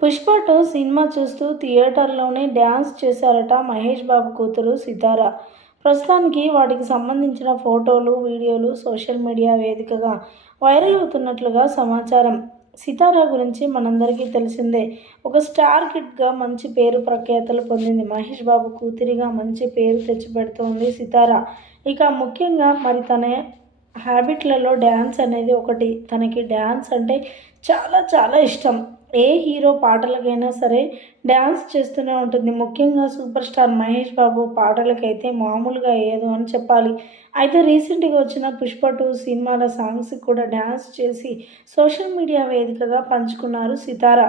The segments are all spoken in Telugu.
పుష్ప టూ సినిమా చూస్తూ థియేటర్లోనే డ్యాన్స్ చేశారట మహేష్ బాబు కూతురు సితార. ప్రస్తుతానికి వాటికి సంబంధించిన ఫోటోలు వీడియోలు సోషల్ మీడియా వేదికగా వైరల్ అవుతున్నట్లుగా సమాచారం. సితార గురించి మనందరికీ తెలిసిందే. ఒక స్టార్ కిడ్గా మంచి పేరు ప్రఖ్యాతలు పొందింది మహేష్ బాబు కూతురిగా మంచి పేరు తెచ్చిపెడుతోంది సితార. ఇక ముఖ్యంగా మరి తన హ్యాబిట్లలో డ్యాన్స్ అనేది ఒకటి. తనకి డ్యాన్స్ అంటే చాలా చాలా ఇష్టం. ఏ హీరో పాటలకైనా సరే డ్యాన్స్ చేస్తూనే ఉంటుంది. ముఖ్యంగా సూపర్ స్టార్ మహేష్ బాబు పాటలకైతే మామూలుగా ఏదో అని చెప్పాలి. అయితే రీసెంట్గా వచ్చిన పుష్ప టూ సినిమాల సాంగ్స్కి కూడా డ్యాన్స్ చేసి సోషల్ మీడియా వేదికగా పంచుకున్నారు సితారా.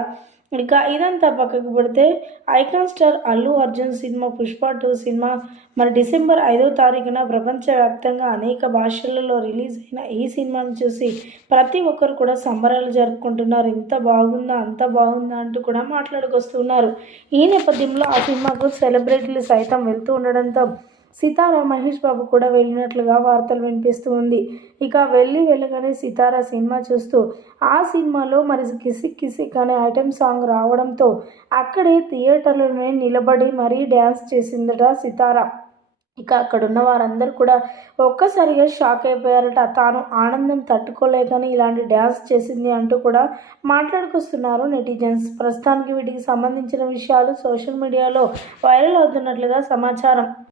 ఇక ఇదంతా పక్కకు పెడితే icon star Allu Arjun cinema Pushpa two cinema. మరి డిసెంబర్ ఐదో తారీఖున ప్రపంచవ్యాప్తంగా అనేక భాషలలో రిలీజ్ అయిన ఈ సినిమాను చూసి ప్రతి ఒక్కరు కూడా సంబరాలు జరుపుకుంటున్నారు. ఇంత బాగుందా అంత బాగుందా అంటూ కూడా మాట్లాడుకొస్తున్నారు ఈ నేపథ్యంలో ఆ సినిమాకు సెలబ్రిటీలు సైతం వెళ్తూ ఉండడంతో సితార మహేష్ బాబు కూడా వెళ్ళినట్లుగా వార్తలు వినిపిస్తూ ఉంది. ఇక వెళ్ళి వెళ్ళగానే సితార సినిమా చూస్తూ ఆ సినిమాలో మరి కిసిక్ కిసిక్ అనే ఐటెం సాంగ్ రావడంతో అక్కడే థియేటర్లోనే నిలబడి మరీ డ్యాన్స్ చేసిందట సితార. ఇక అక్కడ ఉన్న వారందరూ కూడా ఒక్కసారిగా షాక్ అయిపోయారట. తాను ఆనందం తట్టుకోలేకని ఇలాంటి డ్యాన్స్ చేసింది అంటూ కూడా మాట్లాడుకొస్తున్నారు నెటిజన్స్. ప్రస్తుతానికి వీటికి సంబంధించిన విషయాలు సోషల్ మీడియాలో వైరల్ అవుతున్నట్లుగా సమాచారం.